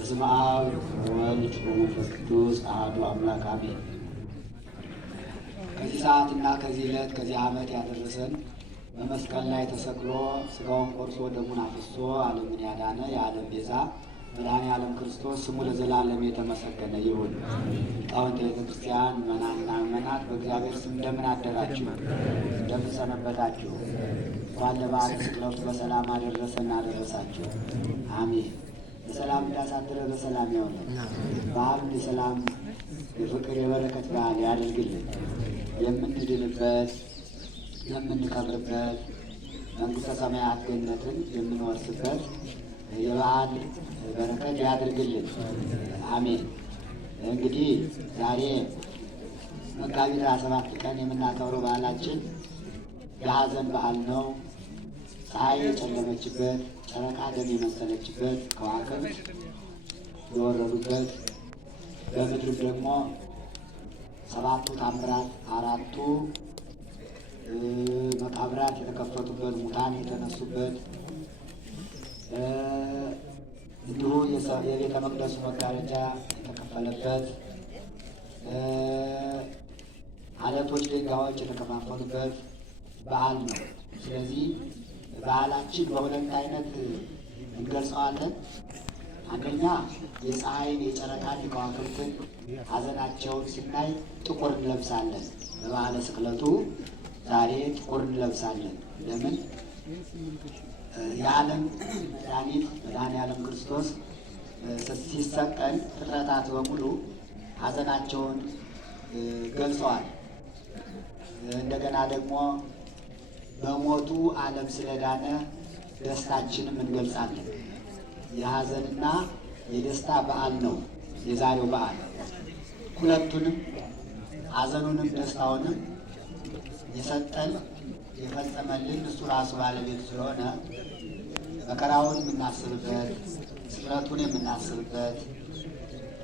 በስመ አብ ወወልድ ወመንፈስ ቅዱስ አሐዱ አምላክ አሜን። ከዚህ ሰዓትና ከዚህ ዕለት ከዚህ ዓመት ያደረሰን በመስቀል ላይ ተሰቅሎ ሥጋውን ቆርሶ ደሙን አፍስሶ ዓለምን ያዳነ የዓለም ቤዛ መድኃኔዓለም ክርስቶስ ስሙ ለዘላለም የተመሰገነ ይሁን። ሊቃውንተ ቤተ ክርስቲያን፣ ምእመናንና ምእመናት በእግዚአብሔር ስም እንደምን አደራችሁ? እንደምን ሰነበታችሁ? እንኳን ለበዓለ ስቅለቱ በሰላም አደረሰን አደረሳችሁ። አሜን። በሰላም እንዳሳደረ በሰላም ያውለን። በዓሉ የሰላም የፍቅር የበረከት በዓል ያደርግልን። የምንድንበት የምንከብርበት መንግሥተ ሰማያት ገነትን የምንወርስበት የበዓል በረከት ያድርግልን። አሜን። እንግዲህ ዛሬ መጋቢት 27 ቀን የምናከብረው በዓላችን የሐዘን በዓል ነው። ፀሐይ የጨለመችበት፣ ጨረቃ ደም የመሰለችበት፣ ከዋክብት የወረዱበት፣ በምድር ደግሞ ሰባቱ ታምራት፣ አራቱ መቃብራት የተከፈቱበት፣ ሙታን የተነሱበት፣ እንዲሁ የቤተ መቅደሱ መጋረጃ የተከፈለበት፣ አለቶች ድንጋዮች የተከፋፈሉበት በዓል ነው። ስለዚህ በዓላችን በሁለት አይነት እንገልጸዋለን። አንደኛ የፀሐይን፣ የጨረቃን፣ የከዋክብትን ሐዘናቸውን ስናይ ጥቁር እንለብሳለን። በበዓለ ስቅለቱ ዛሬ ጥቁር እንለብሳለን። ለምን? የዓለም መድኃኒት መድኃኔዓለም ክርስቶስ ሲሰቀል ፍጥረታት በሙሉ ሐዘናቸውን ገልጸዋል። እንደገና ደግሞ በሞቱ ዓለም ስለዳነ ደስታችንም እንገልጻለን። የሐዘንና የደስታ በዓል ነው የዛሬው በዓል። ሁለቱንም ሐዘኑንም ደስታውንም የሰጠን የፈጸመልን እሱ ራሱ ባለቤቱ ስለሆነ መከራውን የምናስብበት፣ ስቅለቱን የምናስብበት፣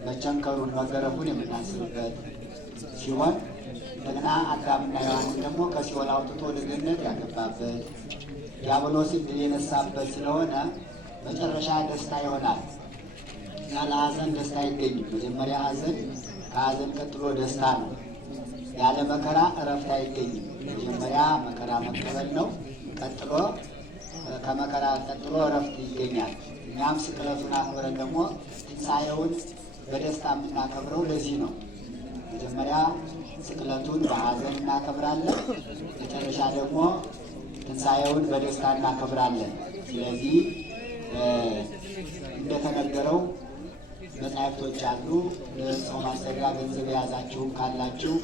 መቸንከሩን መገረፉን የምናስብበት ሲሆን እንደገና አዳምና ሔዋንን ደግሞ ከሲኦል አውጥቶ ወደ ገነት ያገባበት ዲያብሎስን ድል የነሳበት ስለሆነ መጨረሻ ደስታ ይሆናል። ያለ ሐዘን ደስታ አይገኝም። መጀመሪያ ሐዘን፣ ከሐዘን ቀጥሎ ደስታ ነው። ያለ መከራ እረፍት አይገኝም። መጀመሪያ መከራ መቀበል ነው። ቀጥሎ ከመከራ ቀጥሎ እረፍት ይገኛል። እኛም ስቅለቱን አክብረን ደግሞ ትንሣኤውን በደስታ የምናከብረው ለዚህ ነው። መጀመሪያ ስቅለቱን በሐዘን እናከብራለን። መጨረሻ ደግሞ ትንሣኤውን በደስታ እናከብራለን። ስለዚህ እንደተነገረው መጻሕፍቶች አሉ። ለጾም ማሰሪያ ገንዘብ የያዛችሁም ካላችሁ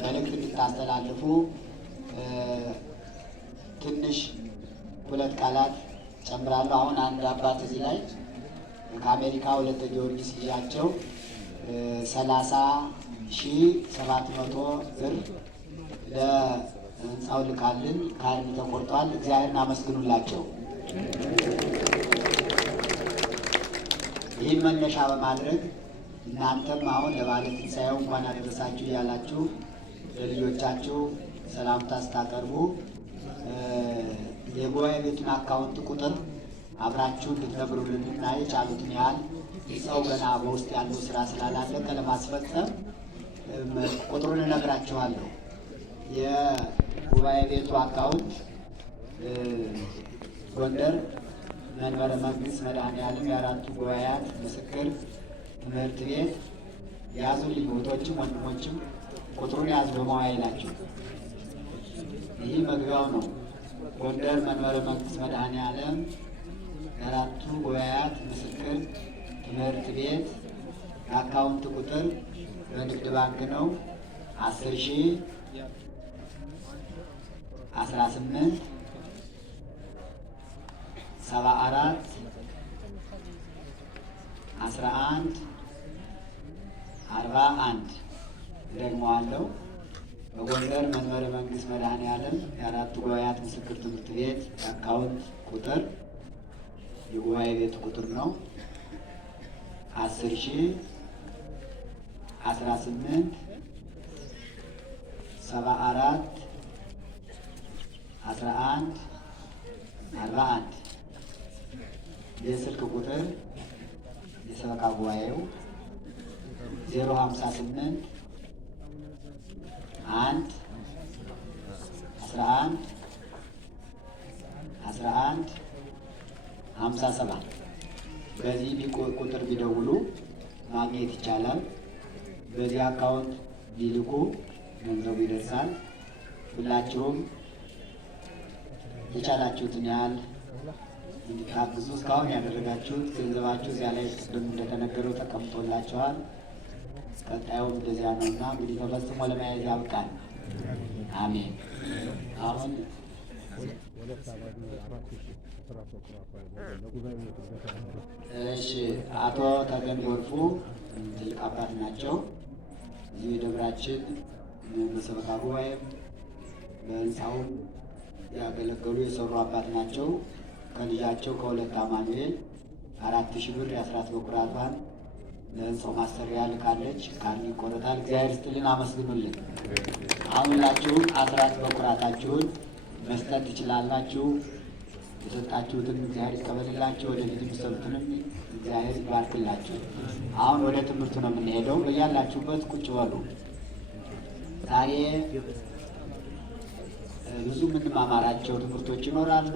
መልእክት እንድታስተላልፉ ትንሽ ሁለት ቃላት ጨምራለሁ። አሁን አንድ አባት እዚህ ላይ ከአሜሪካ ወለተ ጊዮርጊስ ይዣቸው 30,700 ብር ለህንፃው ልካልን ካርድ ተቆርጧል። እግዚአብሔርን አመስግኑላቸው። ይህን መነሻ በማድረግ እናንተም አሁን ለበዓለ ትንሣኤው እንኳን አደረሳችሁ እያላችሁ ለልጆቻችሁ ሰላምታ ስታቀርቡ የጉባኤ ቤቱን አካውንት ቁጥር አብራችሁ እንድትነግሩልንና የቻሉትን ያህል ሰው ገና በውስጥ ያለው ስራ ስላላለቀ ለማስፈጸም ቁጥሩን እነግራችኋለሁ። የጉባኤ ቤቱ አካውንት ጎንደር መንበረ መንግሥት መድኃኔዓለም የአራቱ ጉባኤያት ምስክር ትምህርት ቤት ያዙልኝ። እህቶችም ወንድሞችም ቁጥሩን ያዙ በመዋዕላችሁ። ይህ መግቢያው ነው። ጎንደር መንበረ መንግሥት መድኃኔዓለም የአራቱ ጉባኤያት ምስክር ትምህርት ቤት የአካውንት ቁጥር በንግድ ባንክ ነው 10,018 74 11 41 ደግመዋለሁ። በጎንደር መንበረ መንግሥት መድኃኔዓለም የአራቱ ጉባኤያት ምስክር ትምህርት ቤት የአካውንት ቁጥር የጉባኤ ቤቱ ቁጥር ነው 10,018 74 11 41 የስልክ ቁጥር የሰበካ ጉባኤው 058 1 11 11 57 በዚህ ቁጥር ቢደውሉ ማግኘት ይቻላል። በዚህ አካውንት ቢልኩ ገንዘቡ ይደርሳል። ሁላችሁም የቻላችሁትን ያህል እንድታግዙ እስካሁን ያደረጋችሁት ገንዘባችሁ እዚያ ላይ ቅድም እንደተነገረው ተቀምጦላችኋል። ቀጣዩም እንደዚያ ነው እና እንግዲህ ተፈጽሞ ለመያዝ ያብቃል። አሜን። አሁን እሺ፣ አቶ ተገን ወርፉ ትልቅ አባት ናቸው። እዚህ የደብራችን በሰበካ ጉባኤም በህንፃውም ያገለገሉ የሰሩ አባት ናቸው። ከልጃቸው ከሁለት አማኑኤል 4000 ብር የአስራት በኩራቷን ለህንፃው ማሰሪያ ልካለች። ካርኒ ይቆረጣል። እግዚአብሔር ይስጥልን፣ አመስግኑልን። አሁን ሁላችሁም አስራት በኩራታችሁን መስጠት ትችላላችሁ። የሰጣችሁትን እግዚአብሔር ይቀበልላችሁ። ወደፊት የሚሰሩትንም እግዚአብሔር ይባርክላችሁ። አሁን ወደ ትምህርቱ ነው የምንሄደው። በያላችሁበት ቁጭ በሉ። ዛሬ ብዙ የምንማማራቸው ትምህርቶች ይኖራሉ።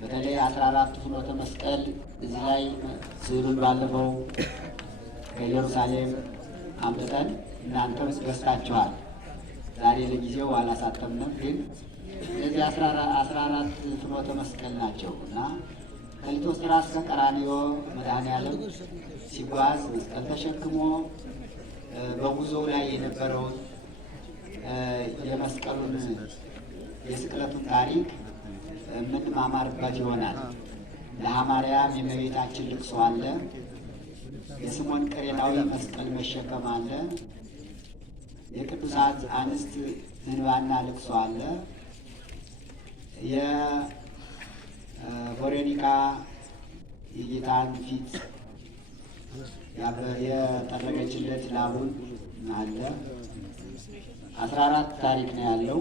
በተለይ 14 ፍኖተ መስቀል እዚህ ላይ ስዕሉን ባለፈው ከኢየሩሳሌም አምጥተን እናንተም ገዝታችኋል። ዛሬ ለጊዜው አላሳተምንም፣ ግን እነዚህ 14 ፍኖተ መስቀል ናቸው እና ከሊቶስጥራ እስከ ቀራንዮ መድኃኔዓለም ሲጓዝ መስቀል ተሸክሞ በጉዞው ላይ የነበረውን የመስቀሉን የስቅለቱን ታሪክ የምንማማርበት ይሆናል። ለሐማርያም የእመቤታችን ልቅሶ አለ። የስምዖን ቀሬናዊ መስቀል መሸከም አለ። የቅዱሳት አንስት እንባና ልቅሶ አለ። የቬሮኒካ የጌታን ፊት የጠረገችለት ላቡን አለ። 14 ታሪክ ነው ያለው።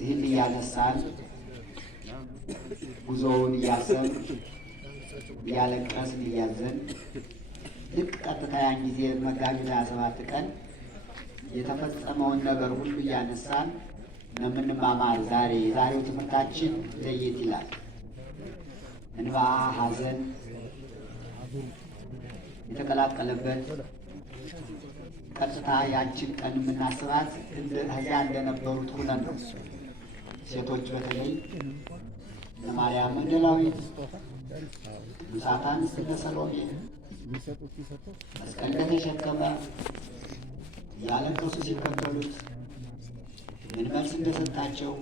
ይህን እያነሳን ጉዞውን እያሰብን እያለቀስን እያዘን ልክ ቀጥታ ያን ጊዜ መጋቢት 27 ቀን የተፈጸመውን ነገር ሁሉ እያነሳን የምንማማር ዛሬ የዛሬው ትምህርታችን ለየት ይላል። እንባ፣ ሐዘን የተቀላቀለበት ቀጥታ ያችን ቀን የምናስባት እዚያ እንደነበሩት ሁነን ነው። ሴቶች በተለይ ለማርያም መግደላዊት፣ ቅዱሳት አንስት እነ ሰሎሜ መስቀል እንደተሸከመ ያለቀሱ ሲከተሉት ምን መልስ እንደሰጣቸው፣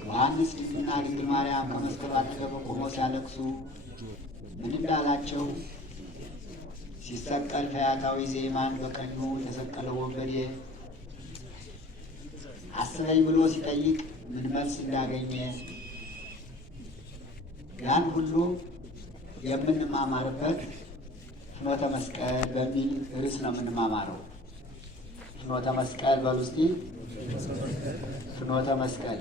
ዮሐንስ እና ድንግል ማርያም ከመስቀሉ አጠገብ ቆመው ሲያለቅሱ ምን እንዳላቸው፣ ሲሰቀል ፈያታዊ ዜማን በቀኙ የተሰቀለው ወንበዴ አስበኝ ብሎ ሲጠይቅ ምን መልስ እንዳገኘ ያን ሁሉ የምንማማርበት ፍኖተ መስቀል በሚል ርዕስ ነው የምንማማረው። ፍኖተ መስቀል በሉ እስቲ። ፍኖተ መስቀል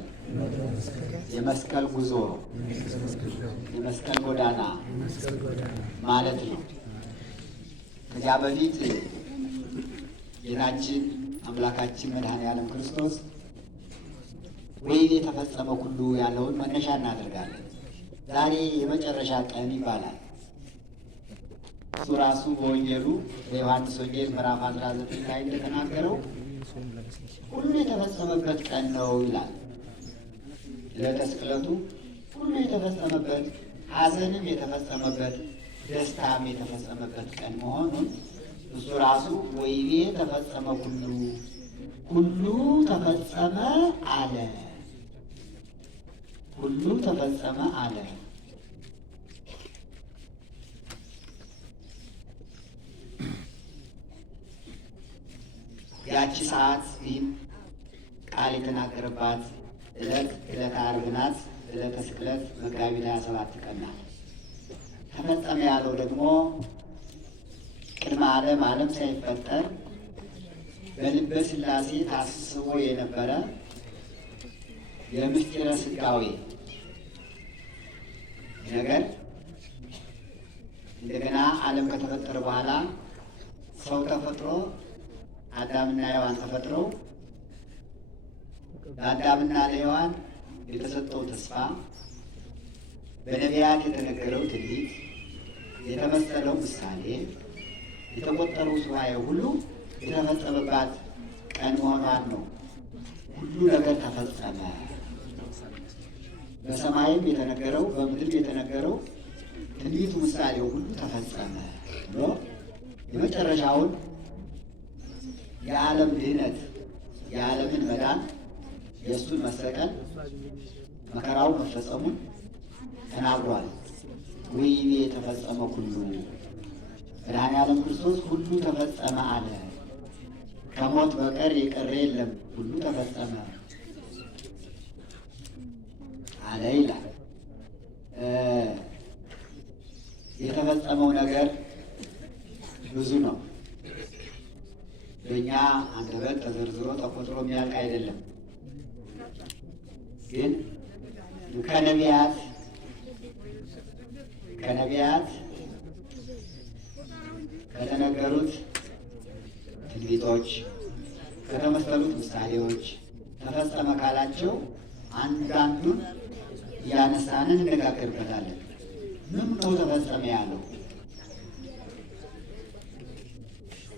የመስቀል ጉዞ፣ የመስቀል ጎዳና ማለት ነው። ከዚያ በፊት ጌታችን አምላካችን መድኃኔዓለም ክርስቶስ ወይም የተፈጸመ ሁሉ ያለውን መነሻ እናደርጋለን። ዛሬ የመጨረሻ ቀን ይባላል። እሱ ራሱ በወንጌሉ በዮሐንስ ወንጌል ምዕራፍ 19 ላይ እንደተናገረው ሁሉ የተፈጸመበት ቀን ነው ይላል። ዕለተ ስቅለቱ ሁሉ የተፈጸመበት፣ ሐዘንም የተፈጸመበት፣ ደስታም የተፈጸመበት ቀን መሆኑን እሱ ራሱ ወይቤ ተፈጸመ ሁሉ፣ ሁሉ ተፈጸመ አለ። ሁሉ ተፈጸመ አለ። ያቺ ሰዓት ይህም ቃል የተናገረባት ዕለት ዕለተ ዓርብ ናት። ዕለተ ስቅለት መጋቢት 27 ቀን ናት። ተፈጸመ ያለው ደግሞ ቅድመ ዓለም ሳይፈጠር በልበ ሥላሴ ታስቦ የነበረ የምስጢረ ሥጋዌ ነገር እንደገና ዓለም ከተፈጠረ በኋላ ሰው ተፈጥሮ አዳምና ሔዋን ተፈጥረው ለአዳምና ለሔዋን የተሰጠው ተስፋ በነቢያት የተነገረው ትንቢት የተመሰለው ምሳሌ የተቆጠረው ሱባኤ ሁሉ የተፈጸመባት ቀን መሆኗን ነው። ሁሉ ነገር ተፈጸመ። በሰማይም የተነገረው በምድር የተነገረው ትንቢቱ ምሳሌው ሁሉ ተፈጸመ ብሎ የመጨረሻውን የዓለም ድህነት የዓለምን መዳን የእሱን መሰቀል መከራው መፈጸሙን ተናግሯል። ወይቤ ተፈጸመ ሁሉ መድኃኔዓለም ክርስቶስ ሁሉ ተፈጸመ አለ። ከሞት በቀር የቀረ የለም፣ ሁሉ ተፈጸመ አለ ይላል። የተፈጸመው ነገር ብዙ ነው። በእኛ አንደበት ተዘርዝሮ ተቆጥሮ የሚያልቅ አይደለም። ግን ከነቢያት ከተነገሩት ትንቢቶች ከተመሰሉት ምሳሌዎች ተፈጸመ ካላቸው አንዳንዱን እያነሳንን እንነጋገርበታለን። ምን ነው ተፈጸመ ያለው?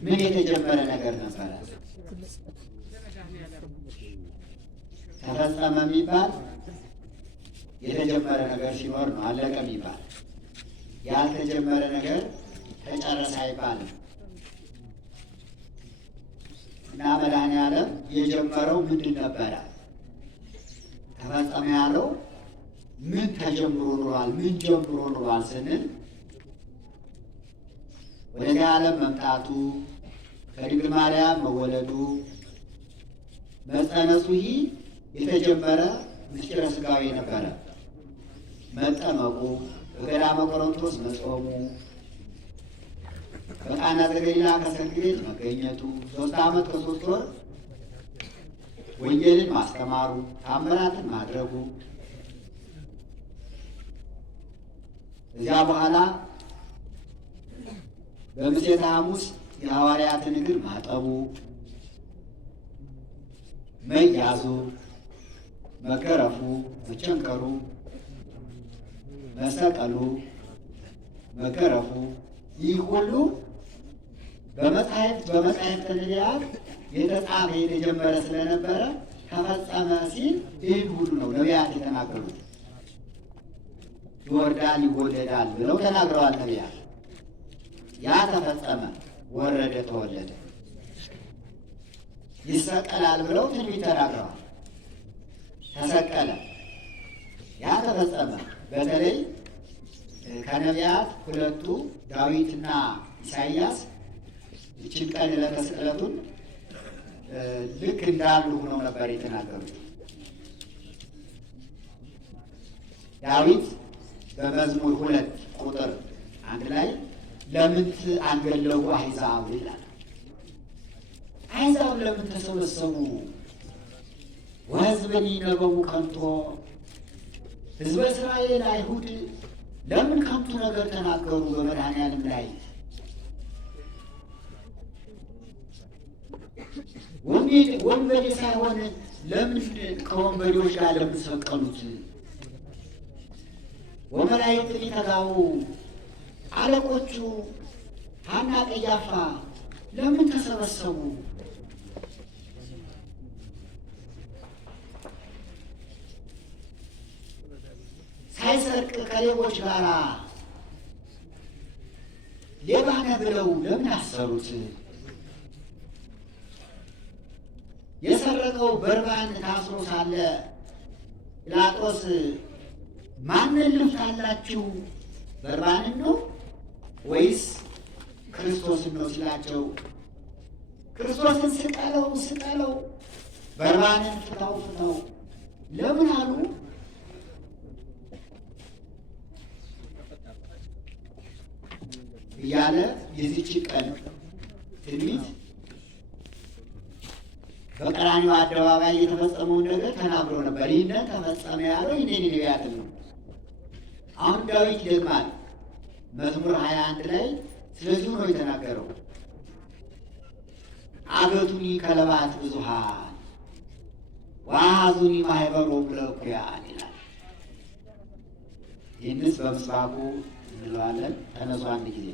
ምን የተጀመረ ነገር ነበረ? ተፈጸመ የሚባል የተጀመረ ነገር ሲኖር ነው አለቀ የሚባል። ያልተጀመረ ነገር ተጨረሰ አይባልም። እና መድኃኔዓለም የጀመረው ምንድን ነበረ? ተፈጸመ ያለው ምን ተጀምሮ ኑሯል? ምን ጀምሮ ኑሯል ስንል ወደዚህ ዓለም መምጣቱ፣ ከድንግል ማርያም መወለዱ፣ መጸነሱ ይህ የተጀመረ ምስጢረ ሥጋዌ ነበረ። መጠመቁ፣ በገዳመ ቆሮንቶስ መጾሙ፣ በቃና ዘገሊላ ከሰርግ ቤት መገኘቱ፣ 3 ዓመት ከ3 ወር ወንጌልን ማስተማሩ፣ ታምራትን ማድረጉ፣ እዚያ በኋላ በምሴተ ሐሙስ የሐዋርያትን እግር ማጠቡ፣ መያዙ፣ መገረፉ፣ መቸንከሩ፣ መሰቀሉ፣ መገረፉ ይህ ሁሉ በመጻሕፍት ነቢያት የተጻፈ የተጀመረ ስለነበረ ተፈጸመ ሲል ይህን ሁሉ ነው ነቢያት የተናገሩት። ይወርዳል ይወለዳል ብለው ተናግረዋል ነቢያት። ያ ተፈጸመ፣ ወረደ፣ ተወለደ። ይሰቀላል ብለው ትንቢት ተናግረዋል፣ ተሰቀለ። ያ ተፈጸመ። በተለይ ከነቢያት ሁለቱ ዳዊትና ኢሳይያስ ይህችን ቀን ዕለተ ስቅለቱን ልክ እንዳሉ ሆነው ነበር የተናገሩት። ዳዊት በመዝሙር 2 ቁጥር 1 ላይ ለምንት አንገለጉ አሕዛብ ይላል። አሕዛብ ለምን ተሰበሰቡ? ወሕዝብኒ ነበቡ ከንቶ፣ ሕዝበ እስራኤል አይሁድ ለምን ከንቱ ነገር ተናገሩ በመድኃኔዓለም ላይ? ወንበዴ ሳይሆን ለምን ከወንበዴዎች ጋር ለምን ሰቀሉት? ወመላእክት ሊተጋቡ አለቆቹ ሐና ቀያፋ ለምን ተሰበሰቡ? ሳይሰርቅ ከሌቦች ጋር ሌባ ነህ ብለው ለምን አሰሩት? የሰረቀው በርባን ታስሮ ሳለ ጲላጦስ ማንን ልፍታላችሁ? በርባንን ነው ወይስ ክርስቶስን ነው ሲላቸው፣ ክርስቶስን ስቀለው ስቀለው፣ በርባንን ፍታው ፍታው ለምን አሉ? እያለ የዚች ቀን ትንቢት በቀራንዮ አደባባይ የተፈጸመውን ነገር ተናግሮ ነበር። ይህንን ተፈጸመ ያለው ይህንን ነቢያትን ነው። አሁን ዳዊት ይደግማል። መዝሙር 21 ላይ ስለዚሁ ነው የተናገረው። አገቱኒ ከለባት ብዙሃን ወአኀዙኒ ማኅበሮ ብለኩያን ይላል። ይህንስ በምስባኩ እንለዋለን። ተነሱ አንድ ጊዜ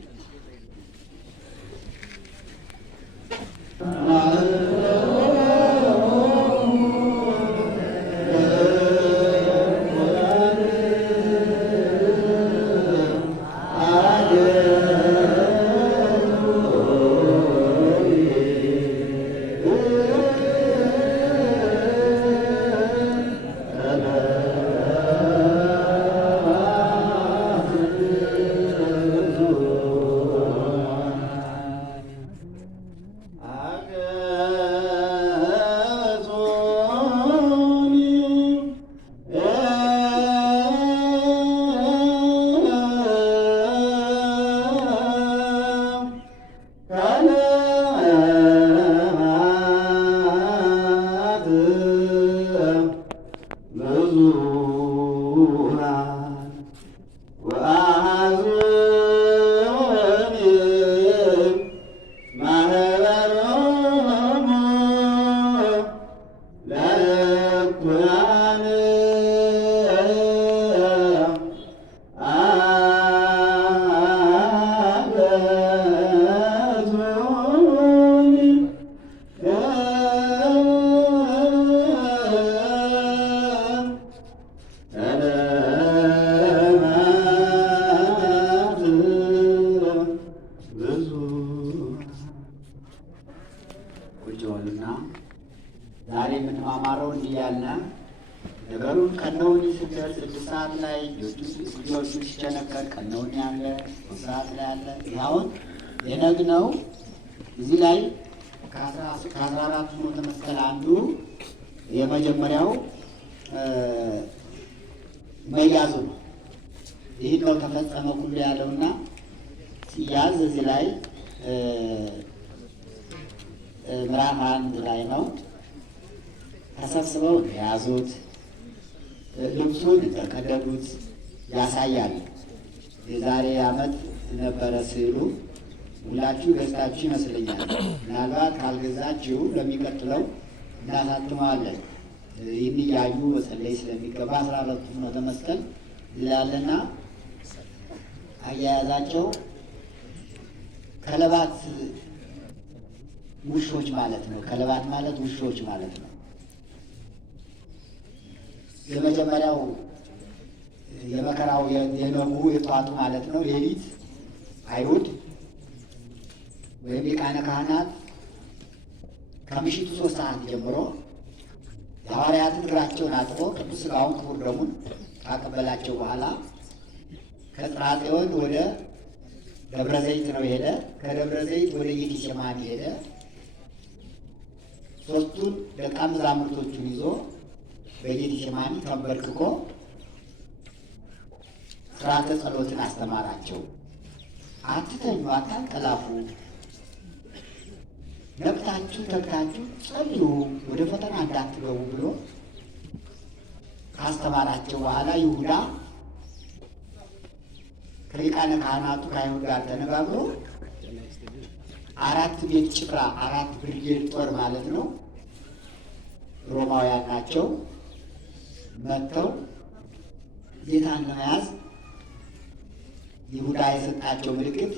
ዛሬ የምንማማረው እንዲህ ያለ ነገሩን ቀነውን ስንደርስ 6 ሰዓት ላይ ልጆቹ ሲቸነከር ቀነውን ያለ 3 ሰዓት ላይ ያለ ይኸውን የነግነው እዚህ ላይ ከ14 ፍኖተ መስቀል አንዱ የመጀመሪያው መያዙ ነው። ይህን ነው ተፈጸመ ሁሉ ያለውና ሲያዝ እዚህ ላይ ምዕራፍ 1 ላይ ነው። ተሰብስበው የያዙት ልብሱን እንደቀደዱት ያሳያል። የዛሬ ዓመት ነበረ ስዕሉ። ሁላችሁ ገዝታችሁ ይመስለኛል። ምናልባት ካልገዛችሁ ለሚቀጥለው እናሳትመዋለን። ይህን እያዩ መጸለይ ስለሚገባ 14ቱ ፍኖተ መስቀል ይላለና አያያዛቸው ከለባት ውሾች ማለት ነው። ከለባት ማለት ውሾች ማለት ነው። የመጀመሪያው የመከራው የነጉ የጠዋቱ ማለት ነው። ሌሊት አይሁድ ወይም ሊቃነ ካህናት ከምሽቱ 3 ሰዓት ጀምሮ የሐዋርያትን እግራቸውን አጥቦ ቅዱስ ሥጋውን ክቡር ደሙን ካቀበላቸው በኋላ ከጽርሐ ጽዮን ወደ ደብረ ዘይት ነው የሄደ። ከደብረ ዘይት ወደ ጌቴሴማኒ ሄደ። 3ቱን ደቀ መዛሙርቶቹን ይዞ በጌቴሴማኒ ተንበርክኮ ሥርዓተ ጸሎትን አስተማራቸው። አትተኙ፣ አታንቀላፉ፣ ነቅታችሁ ተግታችሁ ጸልዩ፣ ወደ ፈተና እንዳትገቡ ብሎ ካስተማራቸው በኋላ ይሁዳ ከሊቃነ ካህናቱ ከአይሁድ ጋር ተነጋግሮ 4 ቤት ጭፍራ 4 ብርጌድ ጦር ማለት ነው፣ ሮማውያን ናቸው፣ መጥተው ጌታን ለመያዝ ይሁዳ የሰጣቸው ምልክት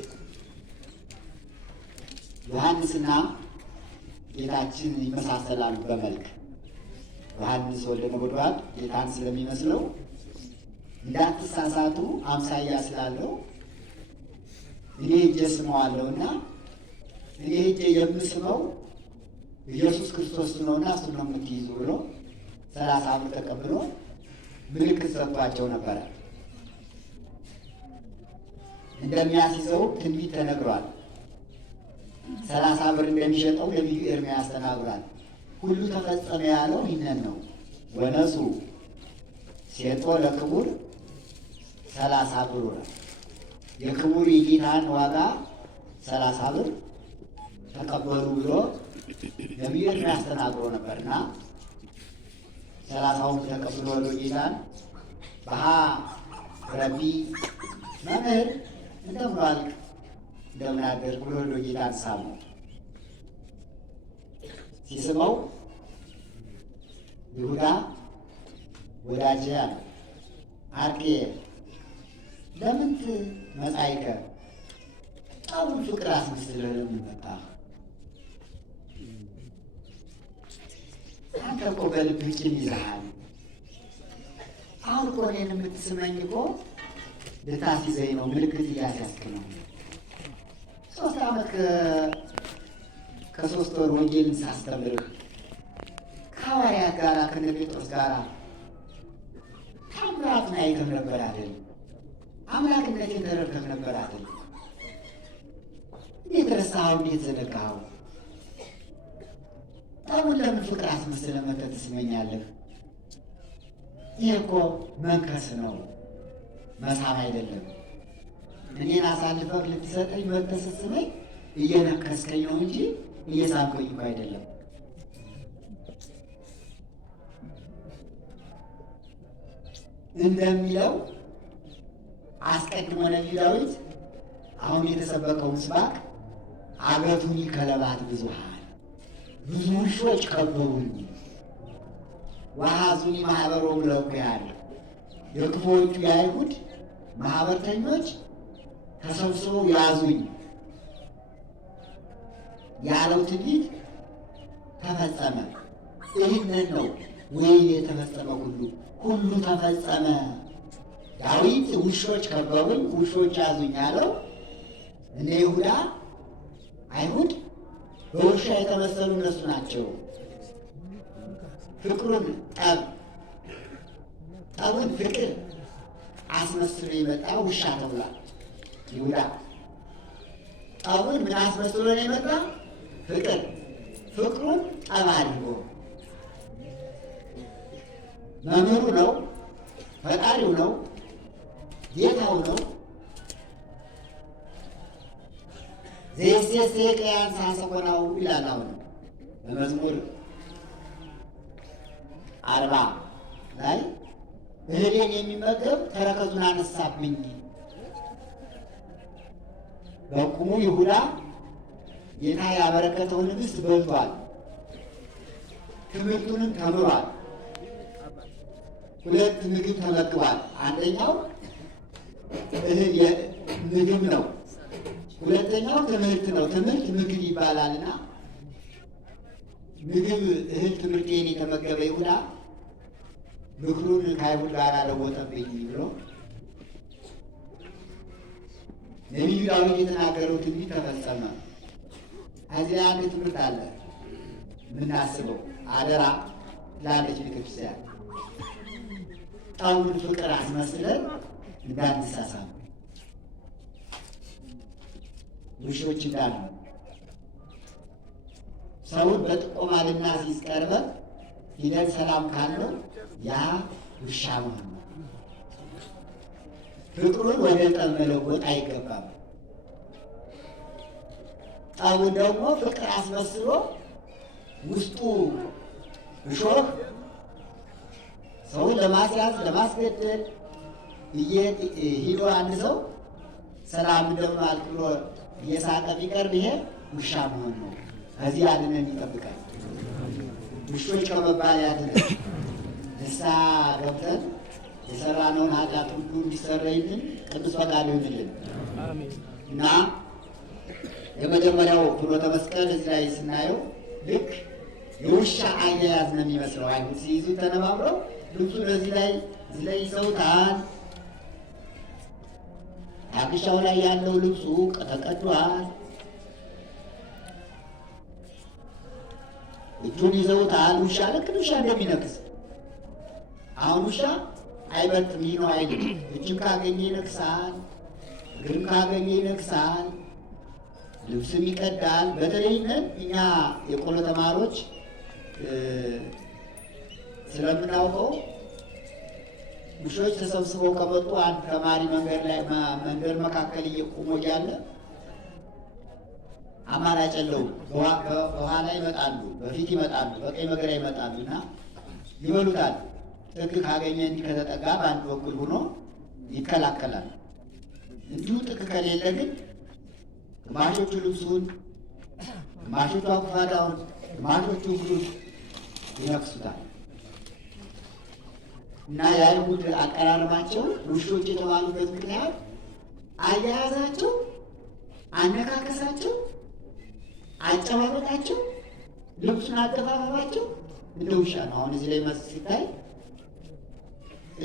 ዮሐንስና ጌታችን ይመሳሰላሉ በመልክ። ዮሐንስ ወልደ ነጎድጓድ ጌታን ስለሚመስለው እንዳትሳሳቱ አምሳያ ስላለው እኔ ሄጄ ስመዋለሁና እኔ ሄጄ የምስመው ኢየሱስ ክርስቶስ ነውና እሱ ነው የምትይዙ ብሎ 30 ብር ተቀብሎ ምልክት ሰጥቷቸው ነበረ። እንደሚያስይዘው ትንቢት ተነግሯል። 30 ብር እንደሚሸጠው ነቢዩ ኤርምያስ ተናግሯል። ሁሉ ተፈጸመ ያለው ይህንን ነው። ወነሱ ሴጦ ለክቡር 30 ብር ነው። የክቡር የጌታን ዋጋ 30 ብር ተቀበሉ ብሎ ነቢዩ ኤርምያስ ተናግሮ ነበርና 30ውን ተቀብሎ ጌታን በሃ ረቢ መምህር እንደምን ዋልክ እንደምን አደርክ ብሎ ሄዶ ጌታን ሳመው። ሲስመው ይሁዳ ወዳጄ አለ አርኬ ለምን መጻይከ አሁን ፍቅር አስመስለህ ለምን መጣህ? አንተ እኮ በልብህ ቂም ይዘሃል። አሁን እኮ እኔን የምትስመኝ እኮ ልታስይዘኝ ነው፣ ምልክት እያስያዝክ ነው። 3 ዓመት ከ3 ወር ወንጌልን ሳስተምርህ ከሐዋርያት ጋር ከነ ጴጥሮስ ጋር ታምራትን አይተህ ነበር አይደል? አምላክነቴን ተረድተህ ነበር አይደል? እንዴት ረሳኸው? እንዴት ዘነጋኸው? አሁን ለምን ፍቅር አስመስለህ መተህ ትስመኛለህ? ይህ እኮ መንከስ ነው፣ መሳም አይደለም። እኔን አሳልፈህ ልትሰጠኝ መተህ ስትስመኝ እየነከስከኝ ነው እንጂ እየሳምከኝ እኮ አይደለም። እንደሚለው አስቀድሞ ነቢዩ ዳዊት አሁን የተሰበከው ምስባክ አገቱኒ ከለባት ብዙኃን ብዙ ውሾች ከበቡኝ ወሐዙኒ ማኅበሮሙ ለእኩያን የክፉዎቹ የአይሁድ ማኅበርተኞች ተሰብስበው ያዙኝ ያለው ትንቢት ተፈጸመ። ይህንን ነው ወይ የተፈጸመ ሁሉ ተፈጸመ። ዳዊት ውሾች ከበቡኝ ውሾች ያዙኝ ያለው እነ ይሁዳ አይሁድ በውሻ የተመሰሉ እነሱ ናቸው። ፍቅሩን ጠቡን ፍቅር አስመስሎ የመጣ ውሻ ተብሏል። ይሁዳ ጠቡን ምን አስመስሎ ነው የመጣ? ፍቅሩን ጠብ አድርጎ መምህሩ ነው፣ ፈጣሪው ነው፣ ጌታው ነው። ዘይሴሰቅ ያንሳ ሰኮናው ይላል። አሁን በመዝሙር 40 ላይ እህሌን የሚመገብ ተረከዙን አነሳብኝ። በቁሙ ይሁዳ ጌታ ያበረከተውን ንግሥት በልቷል፣ ትምህርቱንም ተምሯል። 2 ምግብ ተመግቧል። አንደኛው ምግብ ነው፣ ሁለተኛው ትምህርት ነው። ትምህርት ምግብ ይባላልና ምግብ እህል ትምህርቴን የተመገበ ይሁዳ ምክሩን ከአይሁድ ጋር አለወጠብኝ ብሎ ነቢዩ ዳዊት የተናገረው ትንቢት ተፈጸመ። እዚህ አንድ ትምህርት አለ የምናስበው አደራ ላለች ቤተክርስቲያን ጠቡን ፍቅር አስመስለን እንዳንሳሳም ውሾች እንዳሉ ሰውን በጥቆማ ልናስይዝ ቀርበን ሂደን ሰላም ካለው ያ ውሻ መሆን ነው። ፍቅሩን ወደ ጠብ መለወጥ አይገባም። ጠቡን ደግሞ ፍቅር አስመስሎ ውስጡ እሾህ ሰውን ለማስያዝ ለማስገደል ሂዶ አንድ ሰው ሰላም እንደምናል ብሎ እየሳቀ ቢቀርብ ይሄ ውሻ መሆን ነው። ከዚህ ያድነን ይጠብቃል። ውሾች ከመባል ያድነን። ንስሐ ገብተን የሰራነውን ኃጢአት ሁሉ እንዲሰረይልን ቅዱስ ፈቃዱ ይሁንልን እና የመጀመሪያው ፍኖተ መስቀል እዚህ ላይ ስናየው ልክ የውሻ አያያዝ ነው የሚመስለው። አይሁድ ሲይዙ ተነባብረው ልብሱን እዚህ ላይ ይዘውታል። ታክሻው ላይ ያለው ልብሱ ተቀዷል። እጁን ይዘውታል። ውሻ ልክ ውሻ እንደሚነክስ አሁን ውሻ አይበልጥም ይህ ነው አይልም። እጅም ካገኘ ይነክሳል፣ እግርም ካገኘ ይነክሳል፣ ልብስም ይቀዳል። በተለይነት እኛ የቆሎ ተማሪዎች ስለምናውቀው ውሾች ተሰብስበው ከመጡ አንድ ተማሪ መንገድ መካከል እየቆሞ እያለ አማራጭ የለውም። በኋላ ይመጣሉ፣ በፊት ይመጣሉ፣ በቀኝ በግራ ይመጣሉ እና ይበሉታል። ጥግ ካገኘ እንዲህ ከተጠጋ በአንድ በኩል ሆኖ ይከላከላል። እንዲሁ ጥግ ከሌለ ግን ግማሾቹ ልብሱን፣ ግማሾቹ አቁፋዳውን፣ ግማሾቹ እግሩን ይነክሱታል። እና የአይሁድ አቀራረባቸው ውሾች የተባሉበት ምክንያት አያያዛቸው፣ አነካከሳቸው፣ አጨባበጣቸው፣ ልብሱን አገፋፈፋቸው እንደ ውሻ ነው። አሁን እዚህ ላይ መስል ሲታይ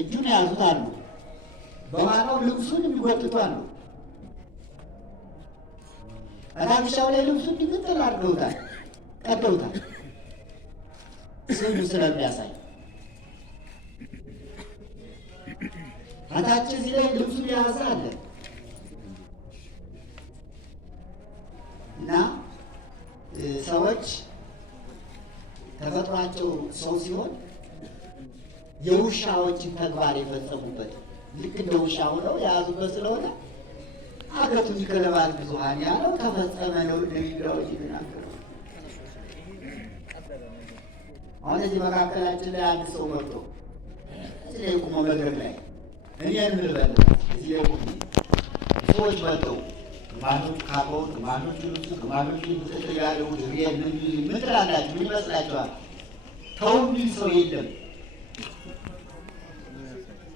እጁን የያዙት አሉ፣ በኋላው ልብሱን የሚጎትቱ አሉ። ከታክሻው ላይ ልብሱን ድግጥል አድርገውታል፣ ቀደውታል። ስዕሉ ስለሚያሳይ ከታች እዚህ ላይ ልብሱን የያዘ አለ እና ሰዎች ተፈጥሯቸው ሰው ሲሆን የውሻዎችን ተግባር የፈጸሙበት ልክ እንደ ውሻ ሆነው የያዙበት ስለሆነ አገቱን ይከለባል ብዙሃን ያለው ተፈጸመ ነው። ለሚለው ይናገራል። አሁን እዚህ መካከላችን ላይ አንድ ሰው መጥቶ እዚህ ላይ ቁሞ መድረክ ላይ እኔን ልበል እዚህ ላይ ቁሞ ሰዎች መጥተው ግማሾቹ ካቦት፣ ግማሾቹ ልብሱ፣ ግማሾቹ ምጥጥር ያለው ምን ትላላችሁ? ምን ይመስላችኋል? ተው የሚል ሰው የለም።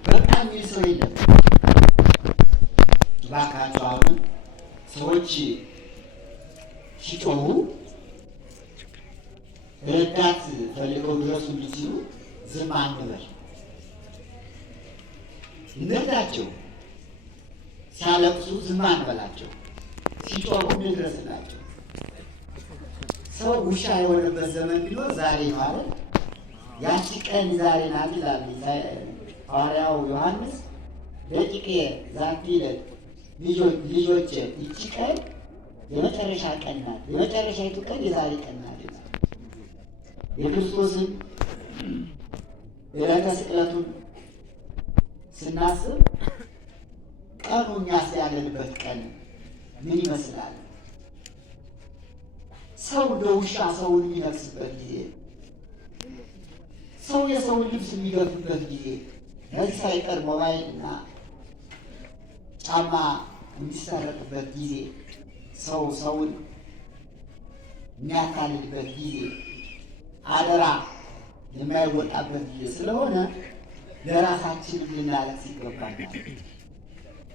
በጣም የሚል ሰው የለም። እባካችሁ አሁን ሰዎች ሲጮሁ ረዳት ፈልገው ድረሱልኝ ሲሉ ዝም አንበል። እንርዳቸው። ሲያለቅሱ ዝም አንበላቸው። ሲጮሁ እንድረስላቸው። ሰው ውሻ የሆነበት ዘመን ቢኖር ዛሬ ማለት ያቺ ቀን ዛሬ ናት ይላል ሐዋርያው ዮሐንስ። ደቂቄ ዛቲ ዕለት ልጆቼ ይቺ ቀን የመጨረሻ ቀን ናት፣ የመጨረሻይቱ ቀን የዛሬ ቀን ናት። የክርስቶስን ዕለተ ስቅለቱን ስናስብ ቀኑ እኛስ ያለንበት ቀን ምን ይመስላል? ሰው እንደ ውሻ ሰውን የሚነክስበት ጊዜ፣ ሰው የሰውን ልብስ የሚገፍበት ጊዜ፣ ከዚህ ሳይቀር ሞባይል እና ጫማ የሚሰረቅበት ጊዜ፣ ሰው ሰውን የሚያታልልበት ጊዜ፣ አደራ የማይወጣበት ጊዜ ስለሆነ ለራሳችን ልናለቅስ ይገባናል።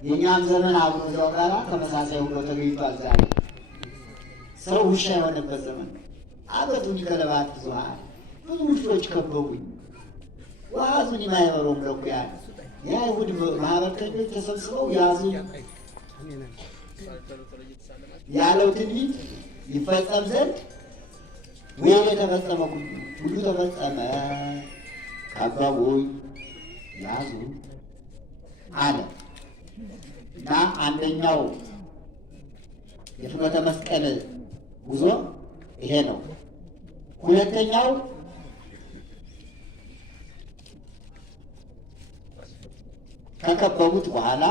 የእኛም ዘመን አብሮ እዛው ጋራ ተመሳሳይ ሆኖ ተገኝቷል። ዛሬ ሰው ውሻ የሆነበት ዘመን ነው። አገቱን ይከለባት ብዙሃን፣ ብዙ ውሾች ከበቡኝ። ዋዙን የማይበረውም ለኩያን የአይሁድ ማህበርተኞች ተሰብስበው ያዙ ያለው ትንቢት ይፈጸም ዘንድ ወይም የተፈጸመ ሁሉ ተፈጸመ፣ ከበቡኝ፣ ያዙ አለ እና አንደኛው የፍኖተ መስቀል ጉዞ ይሄ ነው። ሁለተኛው ከከበቡት በኋላ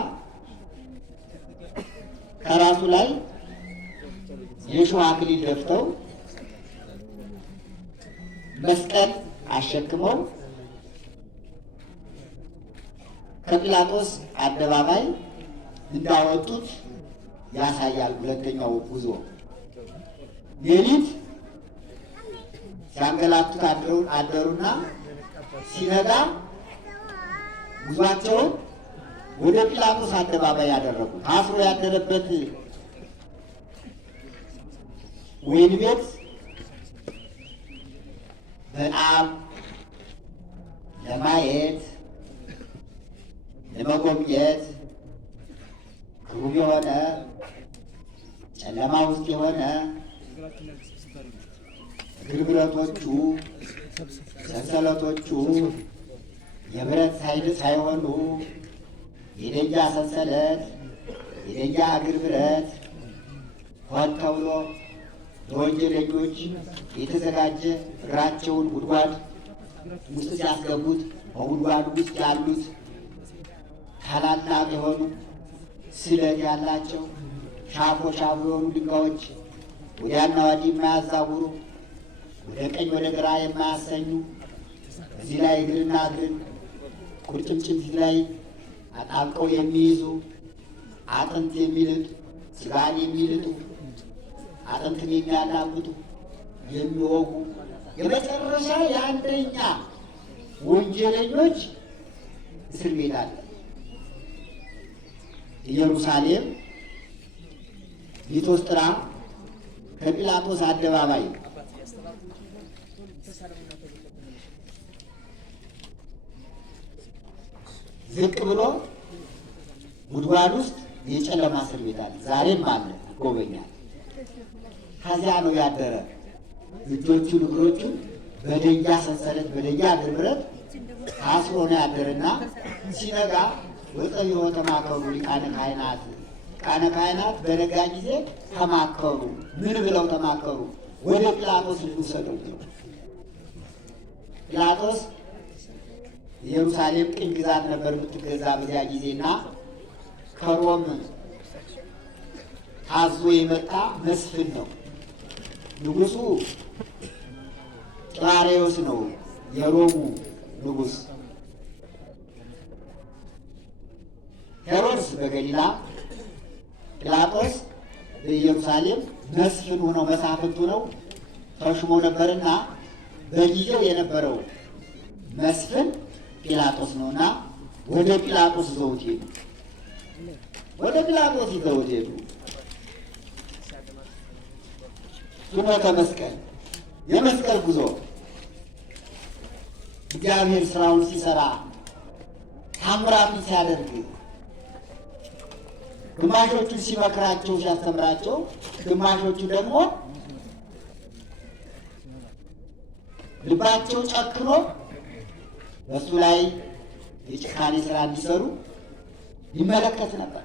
ከራሱ ላይ የሾህ አክሊል ደፍተው መስቀል አሸክመው ከጲላጦስ አደባባይ እንዳወጡት ያሳያል። ሁለተኛው ጉዞ ሌሊት ሲያንገላቱት አደሩና ሲነጋ ጉዟቸውን ወደ ጲላጦስ አደባባይ ያደረጉ። ታስሮ ያደረበት ወህኒ ቤት በጣም ለማየት ለመጎብኘት ክቡብ የሆነ ጨለማ ውስጥ የሆነ እግር ብረቶቹ ሰንሰለቶቹ የብረት ሳይሆኑ የደንጃ ሰንሰለት የደንጃ እግር ብረት ሆን ተብሎ ለወንጀለኞች የተዘጋጀ እግራቸውን ጉድጓድ ውስጥ ሲያስገቡት በጉድጓዱ ውስጥ ያሉት ታላላቅ የሆኑ ስለት ያላቸው ሻፎ የሆኑ ድንጋዮች ወዲያና ወዲህ የማያዛውሩ ወደ ቀኝ ወደ ግራ የማያሰኙ እዚህ ላይ እግርና እግርን ቁርጭምጭሚት ላይ አጣብቀው የሚይዙ አጥንት የሚልጡ ስጋን የሚልጡ አጥንትን የሚያላምጡ የሚወጉ የመጨረሻ የአንደኛ ወንጀለኞች እስር ቤት አለ። ኢየሩሳሌም ሊቶስጥራ ከጲላጦስ አደባባይ ዝቅ ብሎ ጉድጓድ ውስጥ የጨለማ እስር ቤት አለ። ዛሬም አለ፣ ይጎበኛል። ከዚያ ነው ያደረ። እጆቹን እግሮቹን በደንጊያ ሰንሰለት በደንጊያ እግር ብረት ታስሮ ነው ያደረና ሲነጋ ወጠቢሆ ተማከሩ ሊቃነ ካህናት። ሊቃነ ካህናት በነጋ ጊዜ ተማከሩ። ምን ብለው ተማከሩ? ወደ ጲላጦስ ልንውሰደው ብለው። ጲላጦስ ኢየሩሳሌም ቅኝ ግዛት ነበር የምትገዛ በዚያ ጊዜና ከሮም ታዞ የመጣ መስፍን ነው። ንጉሱ ጢባርዮስ ነው፣ የሮሙ ንጉስ። ሄሮድስ በገሊላ፣ ጲላጦስ በኢየሩሳሌም መስፍን ሆነው መሳፍንቱ ነው ተሹሞ ነበርና በጊዜው የነበረው መስፍን ጲላጦስ ነውና ወደ ጲላጦስ ይዘውት ሄዱ። ወደ ጲላጦስ ይዘውት ሄዱ። ፍኖተ መስቀል የመስቀል ጉዞ እግዚአብሔር ስራውን ሲሰራ ታምራቱን ሲያደርግ ግማሾቹን ሲመክራቸው ሲያስተምራቸው፣ ግማሾቹ ደግሞ ልባቸው ጨክኖ በሱ ላይ የጭካኔ ስራ እንዲሰሩ ይመለከት ነበር።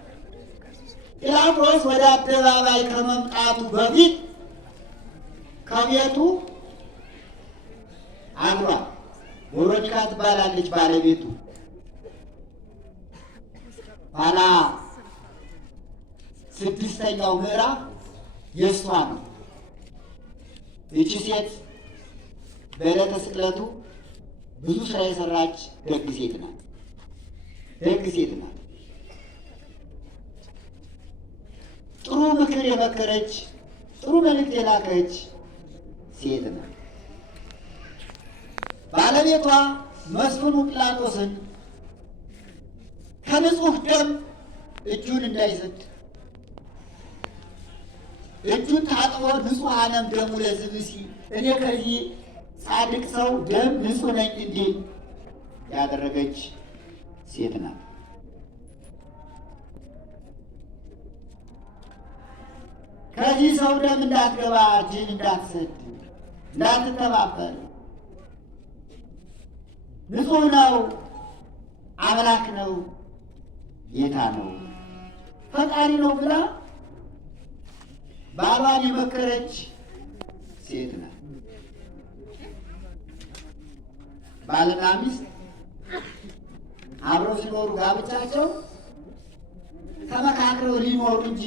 ጲላጦስ ወደ አደባባይ ከመምጣቱ በፊት ከቤቱ አግሯል። ቬሮኒካ ትባላለች ባለቤቱ። ኋላ 6ኛው ምዕራፍ የእሷ ነው። ይቺ ሴት በዕለተ ስቅለቱ ብዙ ስራ የሰራች ደግ ሴት ናት። ደግ ሴት ናት። ጥሩ ምክር የመከረች፣ ጥሩ መልእክት የላከች ሴት ናት። ባለቤቷ መስፍኑ ጲላጦስን ከንጹህ ደም እጁን እንዳይሰድ እጁን ታጥቦ ንጹሐንም ደሙ ለዝብሲ እኔ ከዚህ ጻድቅ ሰው ደም ንጹህ ነኝ እንዲል ያደረገች ሴት ናት። ከዚህ ሰው ደም እንዳትገባ እጅን እንዳትሰድ እንዳትተባበር፣ ንጹህ ነው፣ አምላክ ነው፣ ጌታ ነው፣ ፈጣሪ ነው ብላ ባሏን የመከረች ሴት ናት። ባልና ሚስት አብረው ሲኖሩ ጋብቻቸው ተመካክረው ሊኖሩ እንጂ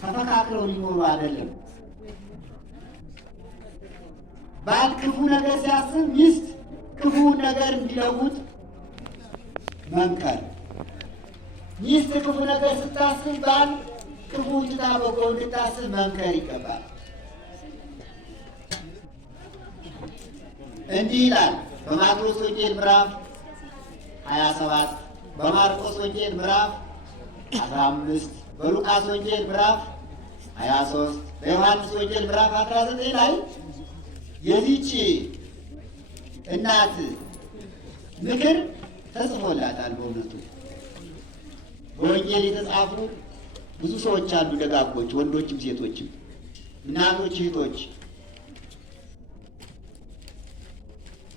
ተፈካክረው ሊኖሩ አይደለም። ባል ክፉ ነገር ሲያስብ ሚስት ክፉውን ነገር እንዲለውጥ መምከር፣ ሚስት ክፉ ነገር ስታስብ ባል ክፉውን ትታ በጎ እንድታስብ መምከር ይገባል። እንዲህ ይላል በማቴዎስ ወንጌል ምዕራፍ 27፣ በማርቆስ ወንጌል ምዕራፍ 15፣ በሉቃስ ወንጌል ምዕራፍ 23፣ በዮሐንስ ወንጌል ምዕራፍ 19 ላይ የዚህች እናት ምክር ተጽፎላታል። በእውነቱ በወንጌል የተጻፉ ብዙ ሰዎች አሉ፣ ደጋጎች፣ ወንዶችም ሴቶችም፣ እናቶች፣ እህቶች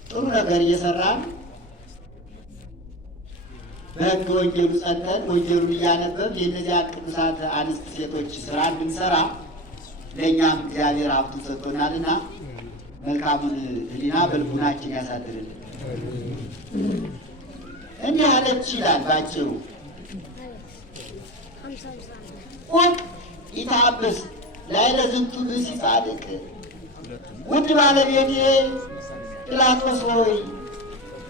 ጥሩ ነገር እየሰራን በሕገ ወንጌሉ ጸንተን ወንጌሉን እያነበብን የእነዚያ ቅዱሳት አንስት ሴቶች ስራ እንድንሰራ ለእኛም እግዚአብሔር ሀብቱን ሰጥቶናልና መልካሙን ሕሊና በልቡናችን ያሳድርልን። እንዲህ አለች ይላል ባጭሩ። ቁም ኢታብስ ላዕለ ዝንቱ ብእሲ ጻድቅ። ውድ ባለቤቴ ጲላጦስ ሆይ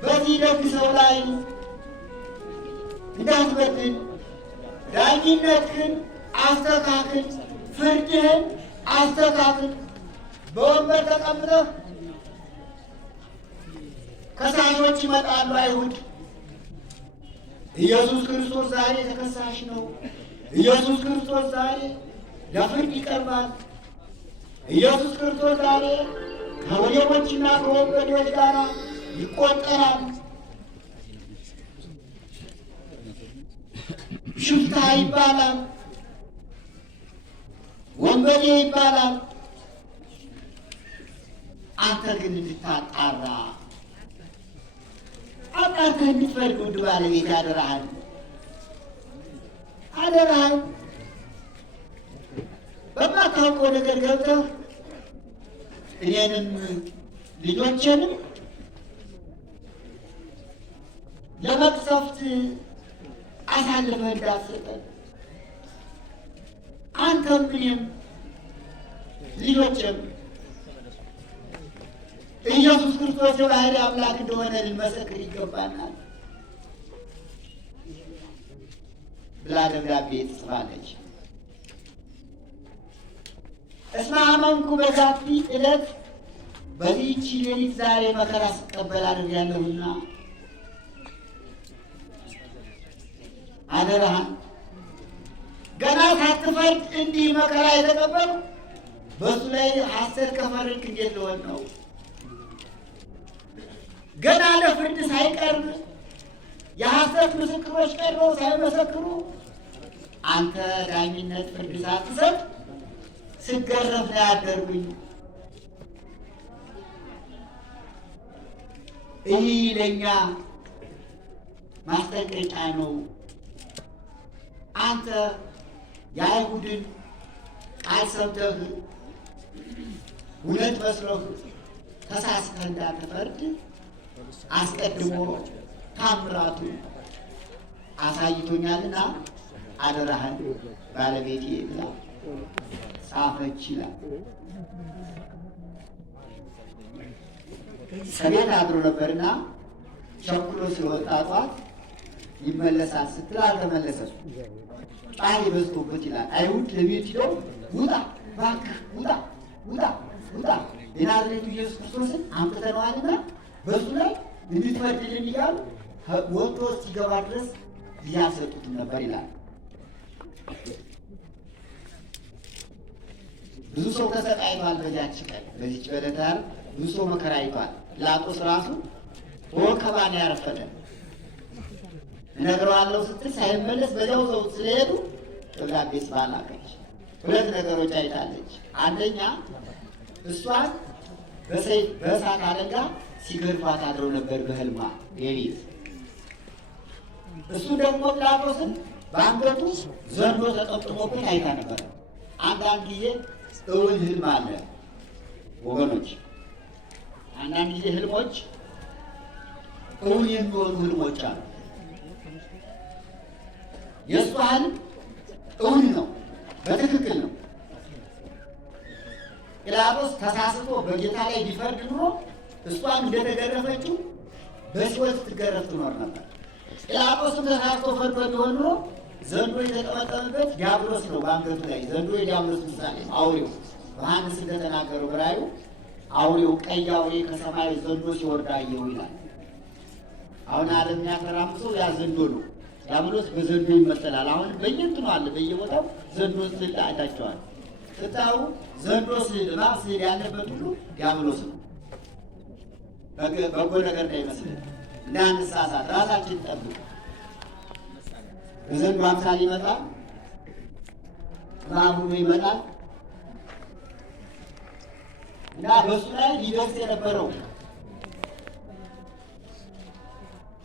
በዚህ ደግ ሰው ላይ እንዳትበድል ዳኝነትህን አስተካክል፣ ፍርድህን አስተካክል። በወንበር ተቀምጠህ ከሳሾች ይመጣሉ አይሁድ። ኢየሱስ ክርስቶስ ዛሬ ተከሳሽ ነው። ኢየሱስ ክርስቶስ ዛሬ ለፍርድ ይቀርባል። ኢየሱስ ክርስቶስ ዛሬ ከሌቦችና ከወንበዴዎች ጋር ይቆጠራል። ሽፍታ ይባላል፣ ወንበዴ ይባላል። አንተ ግን እንድታጣራ አጣርተህ እንድትፈርድ ውድ ባለቤት አደራሃል፣ አደራሃል። በማታውቀው ነገር ገብተህ እኔንም ልጆቼንም ለመቅሰፍት አሳልፈህ እንዳትሰጠን። አንተም እኔም ልጆቼም ኢየሱስ ክርስቶስ የባህሪ አምላክ እንደሆነ ልንመሰክር ይገባናል ብላ ደብዳቤ ትጽፋለች። እስመ አመንኩ በዛቲ ዕለት በዚህች ሌሊት ዛሬ መከራ ስቀበል አድሬያለሁና አደራህን ገና ሳትፈርድ እንዲህ መከራ የተቀበሉ በእሱ ላይ ሐሰት ከፈረድክ እንዴት ልሆን ነው? ገና ለፍርድ ሳይቀርብ የሐሰት ምስክሮች ቀርበው ሳይመሰክሩ አንተ ዳኝነት ፍርድ ሳትሰጥ ስገረፍ ነው ያደርጉኝ። ይህ ለእኛ ማስጠንቀቂያ ነው። አንተ የአይሁድን ቃል ሰምተህ እውነት መስሎህ ተሳስተህ እንዳትፈርድ አስቀድሞ ታምራቱ አሳይቶኛልና አደራህን ባለቤቴ ብላ ጻፈች ይላል። ሰሜን አድሮ ነበርና ቸኩሎ ሲወጣ ጧት ይመለሳል ስትል አልተመለሰም። ፀሐይ በዝቶበት ይላል። አይሁድ ለቤት ሂደው ውጣ እባክህ ውጣ ውጣ ውጣ የናዝሬቱ ኢየሱስ ክርስቶስን አምጥተነዋልና በሱ ላይ እንድትፈርድልን እያሉ ወጥቶ እስኪገባ ድረስ ሊያሰጡትም ነበር ይላል። ብዙ ሰው ተሰቃይቷል። በዚያች ቀን በዚች በዕለተ ዓርብ ብዙ ሰው መከራ አይቷል። ጲላጦስ ራሱ በወከባ ነው ያረፈደን። እነግረዋለሁ ስትል ሳይመለስ በዚያው ሰው ስለሄዱ ደብዳቤ ጽፋ ላከች። ሁለት ነገሮች አይታለች። አንደኛ እሷን በሰይፍ በእሳት አለንጋ ሲገርፏት አድረው ነበር በህልሟ ሌሊት። እሱ ደግሞ ጲላጦስን በአንገቱ ዘንዶ ተጠምጥሞበት አይታ ነበር። አንዳንድ ጊዜ እውን ህልም አለ ወገኖች። አንዳንድ ጊዜ ህልሞች እውን የሚሆኑ ህልሞች አሉ። የእሷ ህልም እውን ነው፣ በትክክል ነው። ጲላጦስ ተሳስቶ በጌታ ላይ ቢፈርድ ኑሮ እሷን እንደተገረፈችው በሲኦል ስትገረፍ ትኖር ነበር። ጲላጦስም ተሳስቶ ፈርዶ ቢሆን ኑሮ ዘንዶ የተጠመጠመበት ዲያብሎስ ነው በአንገቱ ላይ። ዘንዶ የዲያብሎስ ምሳሌ ነው። አውሬው ዮሐንስ እንደተናገረው በራእዩ አውሬው ቀይ አውሬ ከሰማይ ዘንዶ ሲወርድ አየሁ ይላል። አሁን ዓለም የሚያተራምሰው ያ ዘንዶ ነው። ዲያብሎስ በዘንዶ ይመሰላል። አሁን በየእንትኑ አለ፣ በየቦታው ዘንዶ ስዕል አይታቸዋል። ስታዩ ዘንዶ ስዕል እባብ ስዕል ያለበት ሁሉ ዲያብሎስ ነው። በጎ ነገር እንዳይመስልን እንዳንሳሳት ራሳችን ጠብቅ። በዘንዶ አምሳል ይመጣል፣ እባብ ሆኖ ይመጣል እና በእሱ ላይ ሊደርስ የነበረው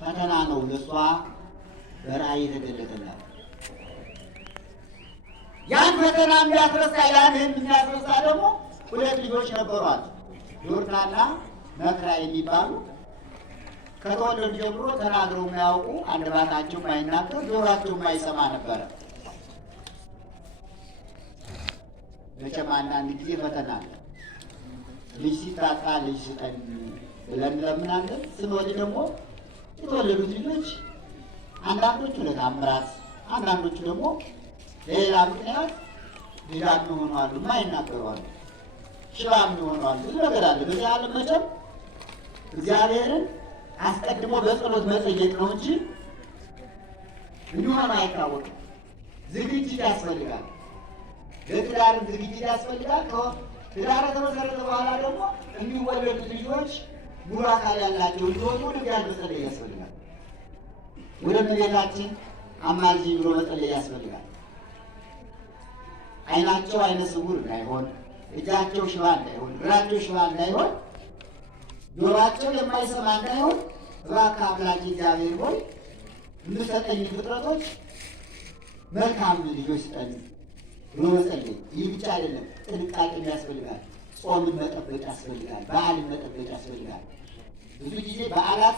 ፈተና ነው ለእሷ በራእይ የተገለጠላት። ያን ፈተና የሚያስረሳ ያን ህልም የሚያስረሳ ደግሞ ሁለት ልጆች ነበሯት፣ ዮርዳና መክራ የሚባሉ ከተወለዱ ጀምሮ ተናግረው የማያውቁ አንደበታቸው የማይናገር ጆሯቸው የማይሰማ ነበረ። መቼም አንዳንድ ጊዜ ፈተና አለ። ልጅ ሲታጣ ልጅ ስጠን ብለን እንለምናለን። ስንወልድ ደግሞ የተወለዱት ልጆች አንዳንዶቹ ለታምራት፣ አንዳንዶቹ ደግሞ ሌላ ምክንያት ዲዳም የሆኑ አሉ፣ የማይናገሩ አሉ፣ ሽባም የሆኑ አሉ። ብዙ ነገር አለ በዚህ ዓለም። መቼም እግዚአብሔርን አስቀድሞ በጸሎት መጠየቅ ነው እንጂ እንዲሆን አይታወቅም። ዝግጅት ያስፈልጋል። ለትዳርም ዝግጅት ያስፈልጋል። ትዳር ከተመሰረተ በኋላ ደግሞ የሚወለዱት ልጆች ሙሉ አካል ያላቸው እንዲሆኑ ድጋሚ መጸለይ ያስፈልጋል። ወደ እመቤታችን አማልጅ ብሎ መጸለይ ያስፈልጋል። ዓይናቸው ዓይነ ስውር እንዳይሆን፣ እጃቸው ሽባ እንዳይሆን፣ እግራቸው ሽባ እንዳይሆን፣ ጆሯቸው የማይሰማ እንዳይሆን እባክህ አምላኬ እግዚአብሔር ሆይ የምትሰጠኝ ፍጥረቶች መልካም ልጆች ስጠኝ ብሎ መጸለይ። ይህ ብቻ አይደለም፣ ጥንቃቄ ያስፈልጋል። ጾምን መጠበቅ ያስፈልጋል። በዓልን መጠበቅ ያስፈልጋል። ብዙ ጊዜ በዓላት